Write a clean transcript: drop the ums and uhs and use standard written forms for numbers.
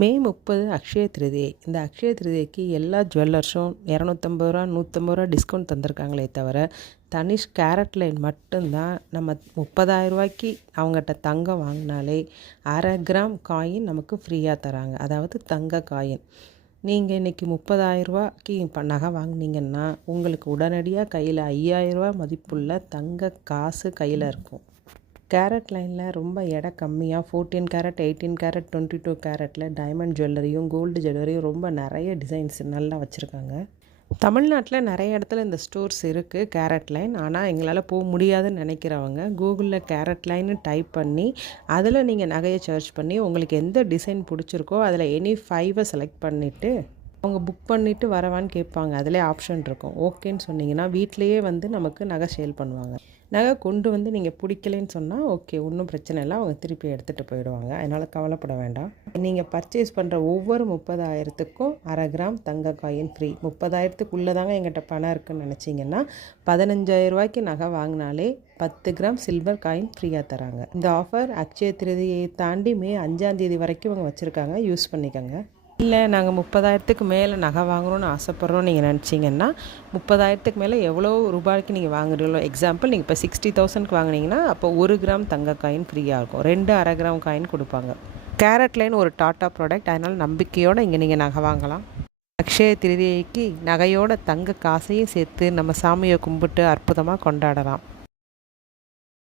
மே 30 அக்ஷய திருதியை. இந்த அக்ஷய திருதியைக்கு எல்லா ஜுவல்லர்ஸும் 250 ரூபா 150 ரூபா டிஸ்கவுண்ட் தந்திருக்காங்களே தவிர, தனிஷ் கேரட் லைன் மட்டும்தான் நம்ம 30,000 ரூபாய்க்கு அவங்ககிட்ட தங்கம் வாங்கினாலே 1/2 கிராம் காயின் நமக்கு ஃப்ரீயாக தராங்க. அதாவது தங்க காயின். நீங்கள் இன்றைக்கி 30,000 ரூபாய்க்கு இப்போ நகை வாங்கினீங்கன்னா உங்களுக்கு உடனடியாக கையில் 5,000 ரூபா மதிப்புள்ள தங்க காசு கையில் இருக்கும். கேரட் லைனில் ரொம்ப எடை கம்மியாக 14 கேரட் 18 கேரட் 22 கேரட்டில் டைமண்ட் ஜுவல்லரியும் கோல்டு ஜுவல்லரியும் ரொம்ப நிறைய டிசைன்ஸ் நல்லா வச்சுருக்காங்க. தமிழ்நாட்டில் நிறைய இடத்துல இந்த ஸ்டோர்ஸ் இருக்குது கேரட் லைன். ஆனால் எங்களால் போக முடியாதுன்னு நினைக்கிறவங்க கூகுளில் கேரட் லைன்னு டைப் பண்ணி அதில் நீங்கள் நகையை சர்ச் பண்ணி உங்களுக்கு எந்த டிசைன் பிடிச்சிருக்கோ அதில் எனி 5 செலக்ட் பண்ணிவிட்டு அவங்க புக் பண்ணிவிட்டு வரவான்னு கேட்பாங்க. அதிலே ஆப்ஷன் இருக்கும். ஓகேன்னு சொன்னீங்கன்னா வீட்டிலையே வந்து நமக்கு நகை சேல் பண்ணுவாங்க. நகை கொண்டு வந்து நீங்கள் பிடிக்கலன்னு சொன்னால் ஓகே, ஒன்றும் பிரச்சனை இல்லை, அவங்க திருப்பி எடுத்துகிட்டு போயிடுவாங்க. அதனால் கவலைப்பட வேண்டாம். நீங்கள் பர்ச்சேஸ் பண்ணுற ஒவ்வொரு 30,000த்துக்கும் 1/2 கிராம் தங்க காயின் ஃப்ரீ. 30,000த்துக்குள்ளே தாங்க எங்கிட்ட பணம் இருக்குதுன்னு நினச்சிங்கன்னா 15,000 ரூபாய்க்கு நகை வாங்கினாலே 10 கிராம் சில்வர் காயின் ஃப்ரீயாக தராங்க. இந்த ஆஃபர் அக்ஷய திருதியை தாண்டி மே 5ஆம் தேதி வரைக்கும் அவங்க வச்சுருக்காங்க. யூஸ் பண்ணிக்கோங்க. இல்லை நாங்கள் 30,000த்துக்கு மேலே நகை வாங்கணும்னு ஆசைப்பட்றோன்னு நீங்கள் நினச்சிங்கன்னா 30,000த்துக்கு மேலே எவ்வளோ ரூபாய்க்கு நீங்கள் வாங்குறீங்களோ, எக்ஸாம்பிள் நீங்கள் இப்போ 60,000க்கு வாங்கினீங்கன்னா அப்போ 1 கிராம் தங்க காயின் ஃப்ரீயாக இருக்கும். 2 1/2 கிராம் காயின் கொடுப்பாங்க. கேரட் லைன் ஒரு டாட்டா ப்ராடக்ட். அதனால் நம்பிக்கையோடு இங்கே நீங்கள் நகை வாங்கலாம். அக்ஷய திருதியைக்கு நகையோட தங்க காசையும் சேர்த்து நம்ம சாமியை கும்பிட்டு அற்புதமாக கொண்டாடலாம்.